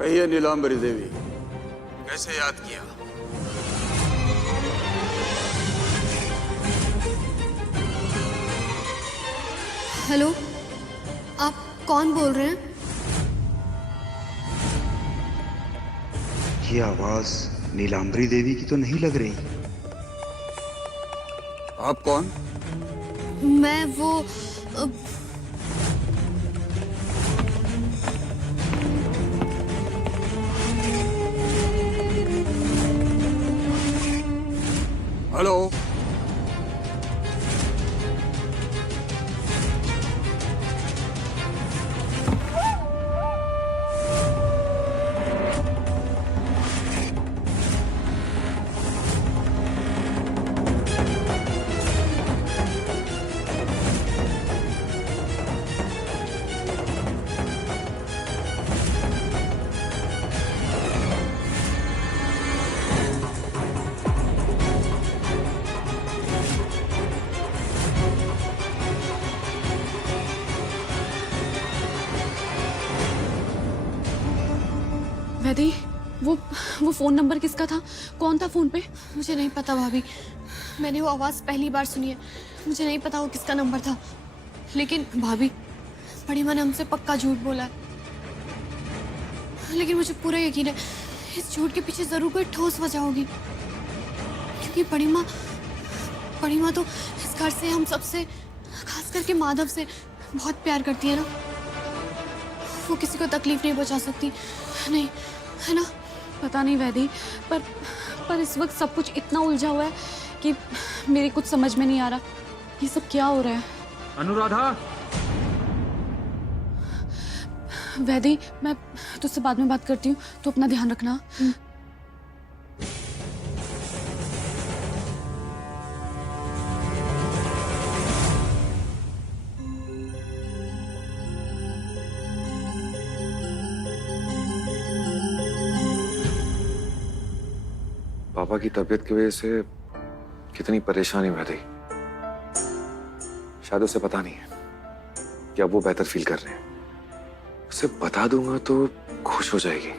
कहिए नीलांबरी देवी, कैसे याद किया? हेलो, आप कौन बोल रहे हैं? ये आवाज नीलांबरी देवी की तो नहीं लग रही। आप कौन? मैं वो हेलो, वैदी, वो फोन नंबर किसका था? कौन था फोन पे? मुझे नहीं पता भाभी, मैंने वो आवाज़ पहली बार सुनी है। मुझे नहीं पता वो किसका नंबर था, लेकिन भाभी बड़ी माँ ने हमसे पक्का झूठ बोला है। लेकिन मुझे पूरा यकीन है इस झूठ के पीछे जरूर कोई ठोस वजह होगी, क्योंकि बड़ी माँ तो इस घर से, हम सबसे, खास करके माधव से बहुत प्यार करती है ना। वो किसी को तकलीफ नहीं पहुंचा सकती, नहीं है ना? पता नहीं वैदी, पर इस वक्त सब कुछ इतना उलझा हुआ है कि मेरे कुछ समझ में नहीं आ रहा ये सब क्या हो रहा है। अनुराधा, वैदी, मैं तुझसे बाद में बात करती हूँ, तो अपना ध्यान रखना। पापा की तबीयत की वजह से कितनी परेशानी बढ़ रही, शायद उसे पता नहीं है कि अब वो बेहतर फील कर रहे हैं। उसे बता दूंगा तो खुश हो जाएगी।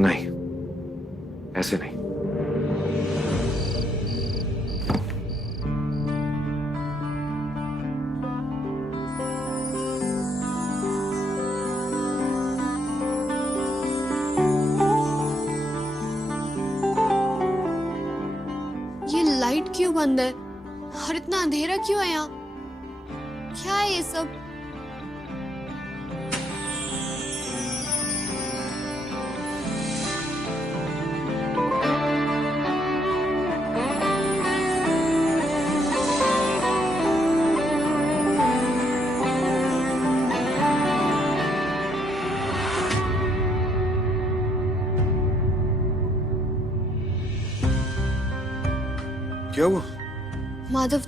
नहीं, ऐसे नहीं। लाइट क्यों बंद है और इतना अंधेरा क्यों है यहाँ? क्या है ये सब? क्या हुआ? माधव,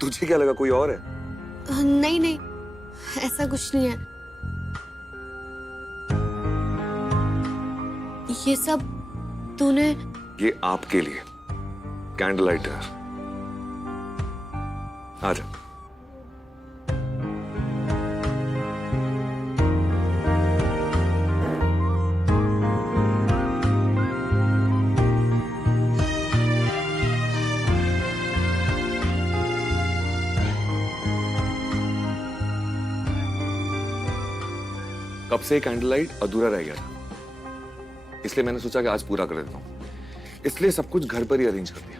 तुझे क्या लगा कोई और है? नहीं नहीं, ऐसा कुछ नहीं है। ये सब तूने? ये आपके लिए कैंडल लाइट डिनर। आजा। कब से कैंडल लाइट अधूरा रह गया था, इसलिए मैंने सोचा कि आज पूरा कर देता हूं। इसलिए सब कुछ घर पर ही अरेंज कर दिया।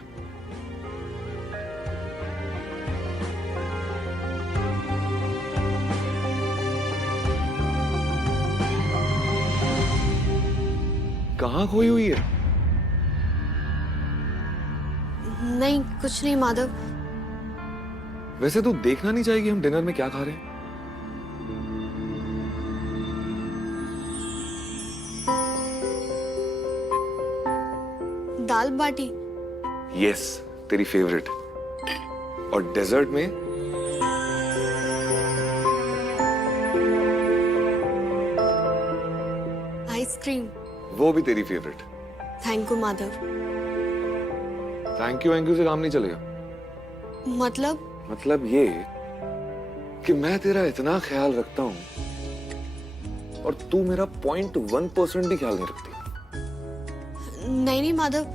कहां खोई हुई है? नहीं, कुछ नहीं माधव। वैसे तू देखना नहीं चाहेगी हम डिनर में क्या खा रहे हैं? दाल बाटी। यस, तेरी फेवरेट। और डेजर्ट में आइसक्रीम। वो भी तेरी favourite. Thank you Madhav. Thank you से काम नहीं चलेगा। मतलब ये कि मैं तेरा इतना ख्याल रखता हूं और तू मेरा 0.1% भी ख्याल नहीं रखती। नहीं नहीं माधव,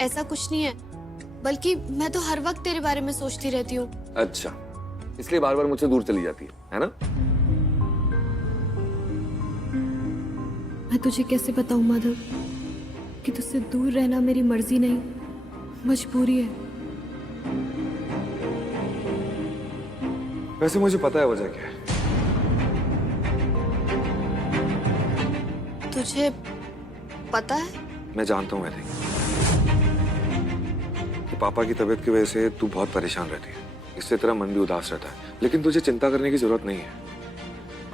ऐसा कुछ नहीं है, बल्कि मैं तो हर वक्त तेरे बारे में सोचती रहती हूँ। अच्छा, इसलिए बार बार मुझसे दूर चली जाती है ना? मैं तुझे कैसे बताऊं माधव कि तुझसे दूर रहना मेरी मर्जी नहीं, मजबूरी है। वैसे मुझे पता है वजह क्या है। तुझे पता है? मैं जानता हूँ वैसे कि पापा की तबीयत की वजह से तू बहुत परेशान रहती है, इससे तेरा मन भी उदास रहता है। लेकिन तुझे चिंता करने की जरूरत नहीं है।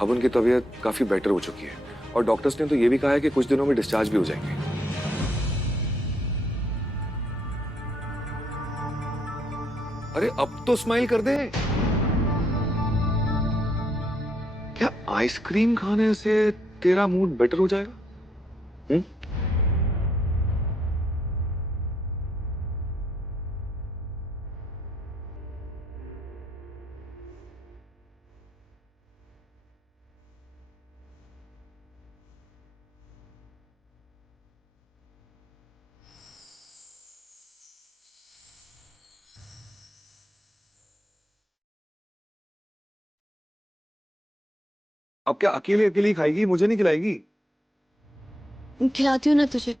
अब उनकी तबीयत काफी बेटर हो चुकी है और डॉक्टर्स ने तो ये भी कहा है कि कुछ दिनों में डिस्चार्ज भी हो जाएंगे। अरे अब तो स्माइल कर दे। क्या आइसक्रीम खाने से तेरा मूड बेटर हो जाएगा? हम्म? अब क्या अकेले अकेले खाएगी, मुझे नहीं खिलाएगी? खिलाती हूँ ना तुझे।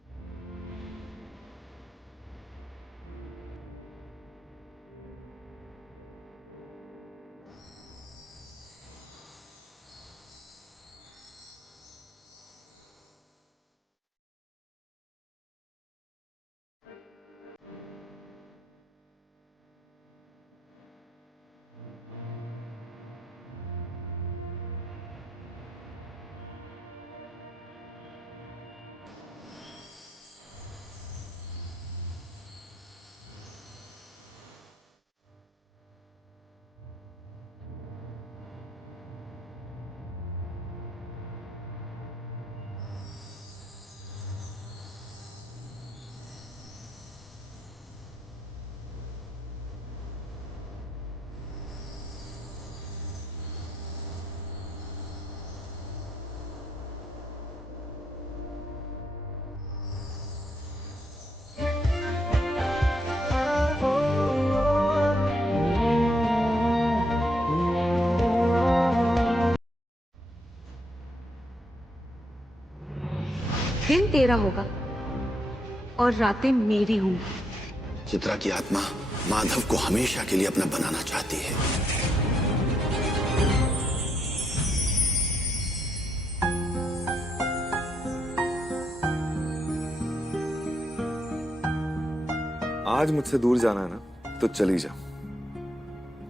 दिन तेरा होगा और रातें मेरी होंगी। चित्रा की आत्मा माधव को हमेशा के लिए अपना बनाना चाहती है। आज मुझसे दूर जाना है ना, तो चली जा।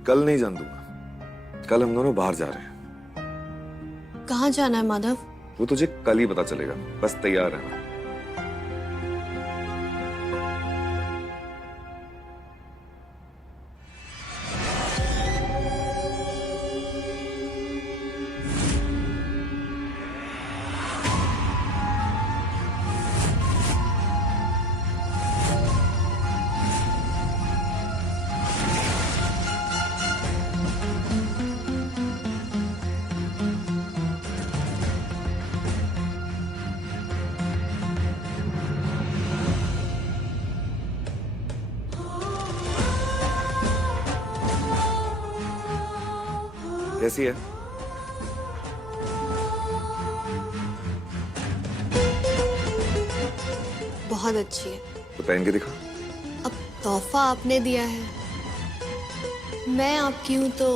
कल नहीं जान दूंगा। कल हम दोनों बाहर जा रहे हैं। कहाँ जाना है माधव? वो तुझे कल ही पता चलेगा, बस तैयार रहना। कैसी है? बहुत अच्छी है। तो पहन के दिखा। अब तोहफा आपने दिया है, मैं आपकी हूं तो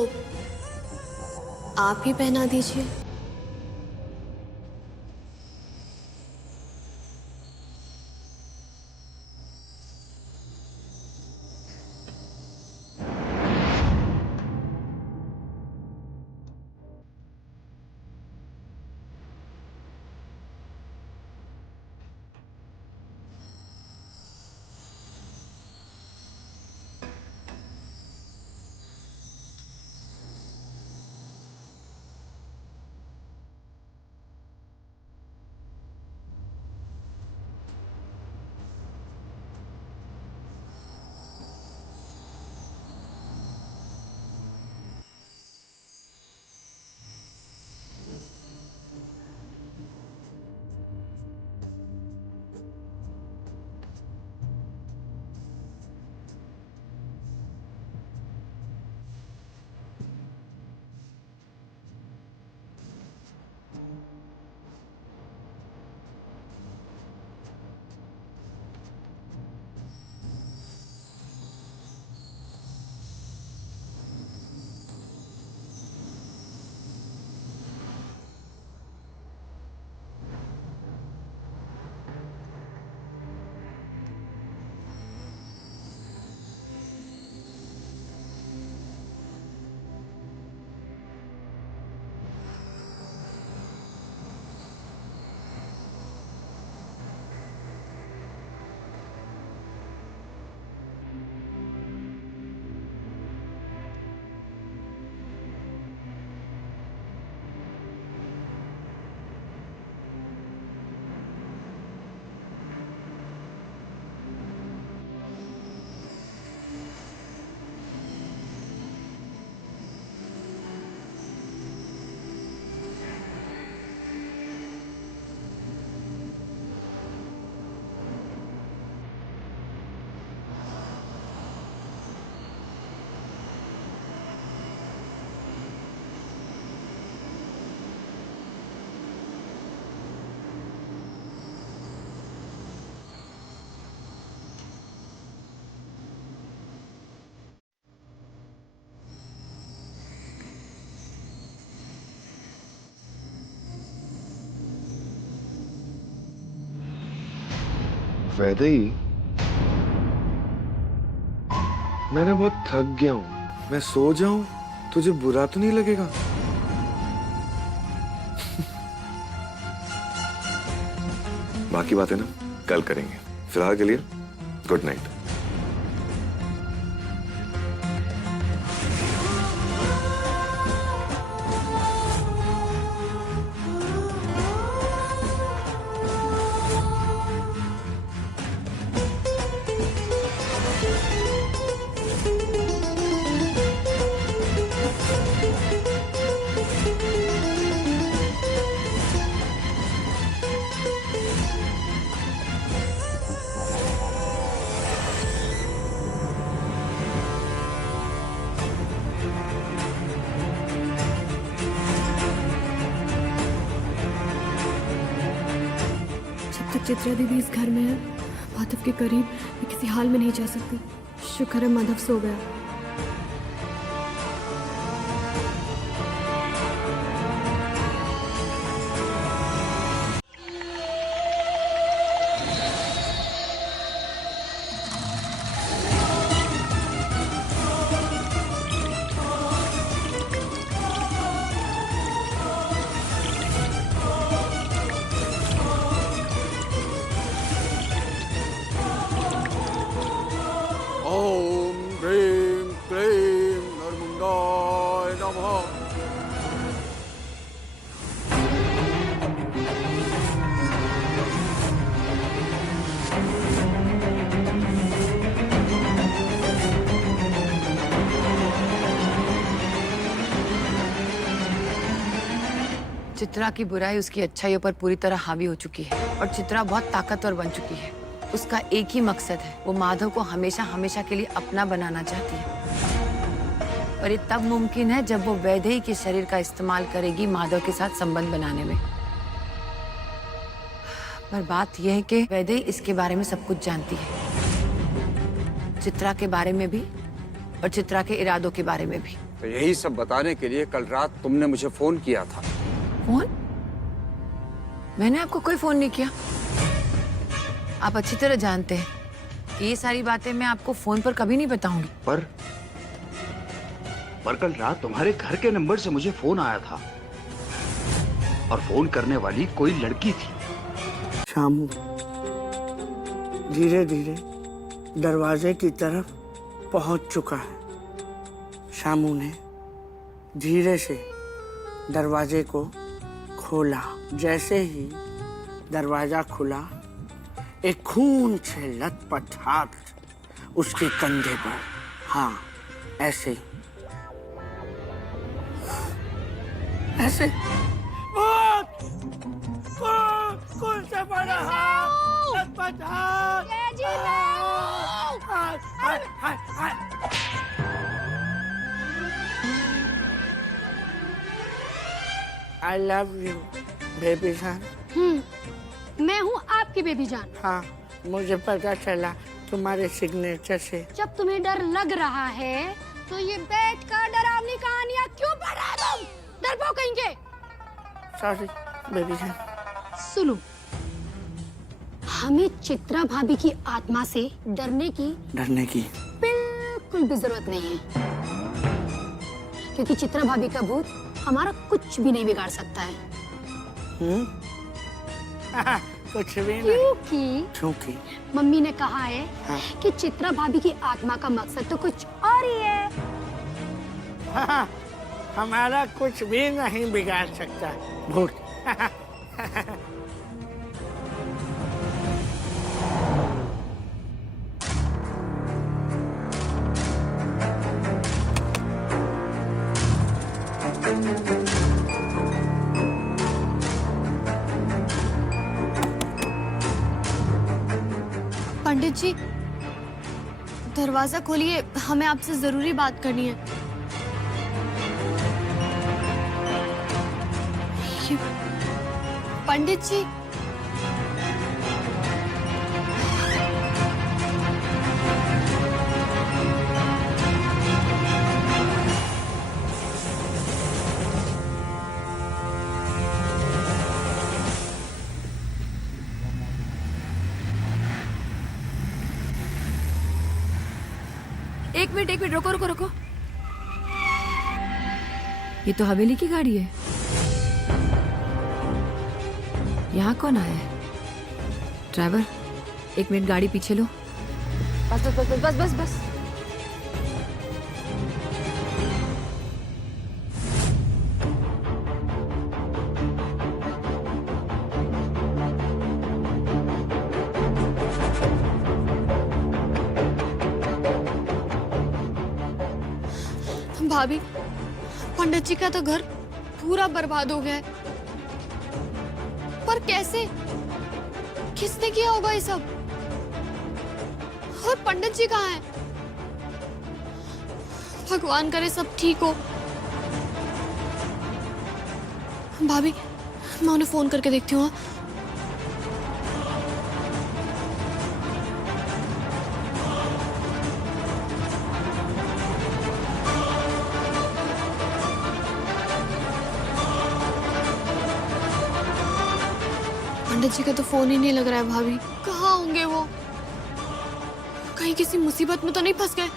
आप ही पहना दीजिए। वैदेही, मैंने बहुत थक गया हूं, मैं सो जाऊं तुझे बुरा तो नहीं लगेगा? बाकी बातें ना कल करेंगे, फिलहाल के लिए गुड नाइट। जब तक चित्रा दीदी इस घर में है, माधव के करीब मैं किसी हाल में नहीं जा सकती। शुक्र है माधव सो गया। ओम ह्रीं क्लीं नरमुंडाय नमः। चित्रा की बुराई उसकी अच्छाइयों पर पूरी तरह हावी हो चुकी है और चित्रा बहुत ताकतवर बन चुकी है। उसका एक ही मकसद है, वो माधव को हमेशा हमेशा के लिए अपना बनाना चाहती है। और ये तब मुमकिन है जब वो वैदेही के शरीर का इस्तेमाल करेगी माधव के साथ संबंध बनाने में। पर बात यह है कि वैदेही इसके बारे में सब कुछ जानती है, चित्रा के बारे में भी और चित्रा के इरादों के बारे में भी। तो यही सब बताने के लिए कल रात तुमने मुझे फोन किया था। फोन? मैंने आपको कोई फोन नहीं किया। आप अच्छी तरह जानते हैं कि ये सारी बातें मैं आपको फोन पर कभी नहीं बताऊंगी। पर कल रात तुम्हारे घर के नंबर से मुझे फोन आया था और फोन करने वाली कोई लड़की थी। शामू धीरे धीरे दरवाजे की तरफ पहुंच चुका है। शामू ने धीरे से दरवाजे को खोला। जैसे ही दरवाजा खुला, एक खून से लथपथ हाथ उसके कंधे पर, हाँ ऐसे ऐसे खून से बड़ा हाथ, लथपथ हाथ, I love you, बेबी जान। मैं हूँ आपकी बेबी जान। हाँ, मुझे पता चला तुम्हारे सिग्नेचर से। जब तुम्हें डर लग रहा है तो ये बैठ कर डरावनी कहानियाँ क्यों पढ़ रहे हो तुम? डरपोक कहेंगे। सॉरी बेबी जान। सुनो, हमें चित्रा भाभी की आत्मा से डरने की बिल्कुल भी जरूरत नहीं है, क्योंकि चित्रा भाभी का भूत हमारा कुछ भी नहीं बिगाड़ सकता है। कुछ भी नहीं। क्योंकि मम्मी ने कहा है कि चित्रा भाभी की आत्मा का मकसद तो कुछ और ही है। हाँ, हमारा कुछ भी नहीं बिगाड़ सकता भूत। पंडित जी, दरवाजा खोलिए, हमें आपसे जरूरी बात करनी है। पंडित जी, एक मिनट रुको रुको रुको। ये तो हवेली की गाड़ी है। यहाँ कौन आया है? ड्राइवर, एक मिनट गाड़ी पीछे लो। बस बस बस बस बस बस। भाभी, पंडित जी का तो घर पूरा बर्बाद हो गया है। पर कैसे? किसने किया होगा ये सब? और पंडित जी कहाँ हैं? भगवान करे सब ठीक हो। भाभी, मैं उन्हें फोन करके देखती हूँ। पंडित जी का तो फोन ही नहीं लग रहा है। भाभी, कहाँ होंगे वो? कहीं किसी मुसीबत में तो नहीं फंस गए?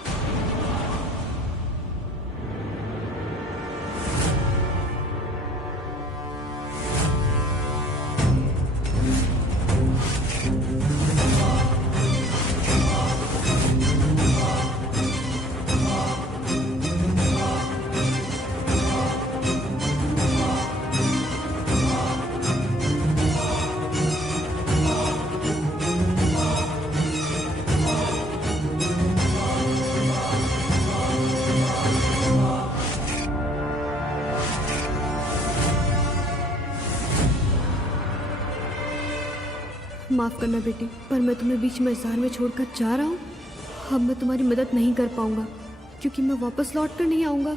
माफ करना बेटी, पर मैं तुम्हें बीच में इज़हार में छोड़कर जा रहा हूँ। अब मैं तुम्हारी मदद नहीं कर पाऊंगा, क्योंकि मैं वापस लौट कर नहीं आऊँगा।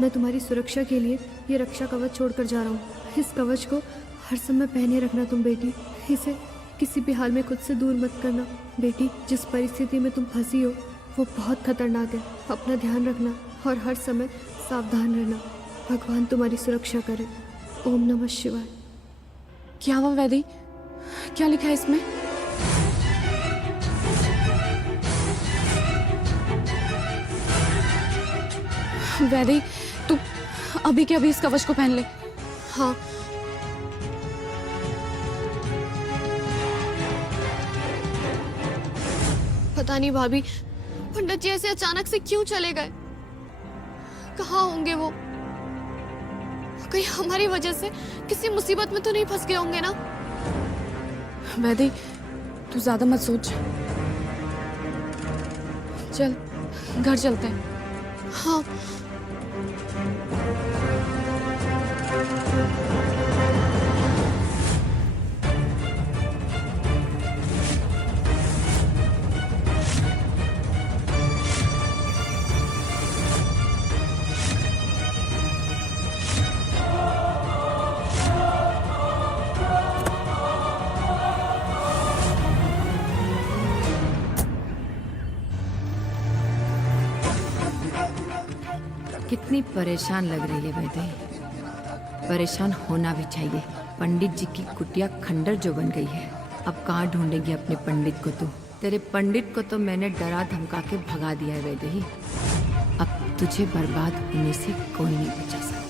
मैं तुम्हारी सुरक्षा के लिए ये रक्षा कवच छोड़कर जा रहा हूँ। इस कवच को हर समय पहने रखना तुम बेटी। इसे किसी भी हाल में खुद से दूर मत करना बेटी। जिस परिस्थिति में तुम फंसी हो वो बहुत खतरनाक है। अपना ध्यान रखना और हर समय सावधान रहना। भगवान तुम्हारी सुरक्षा करे। ओम नमः शिवाय। क्या हुआ वैदी? क्या लिखा है इसमें? वैदी, तू अभी के अभी इस कवच को पहन ले। हाँ। पता नहीं भाभी, पंडित जी ऐसे अचानक से क्यों चले गए? कहाँ होंगे वो? कहीं हमारी वजह से किसी मुसीबत में तो नहीं फंस गए होंगे ना? वैदी, तू ज्यादा मत सोच। चल घर चलते हैं। हाँ। कितनी परेशान लग रही है वैदे। परेशान होना भी चाहिए। पंडित जी की कुटिया खंडर जो बन गई है, अब कहाँ ढूंढेगी अपने पंडित को? तू तेरे पंडित को तो मैंने डरा धमका के भगा दिया है वैदे ही। अब तुझे बर्बाद होने से कोई नहीं बचा सकता।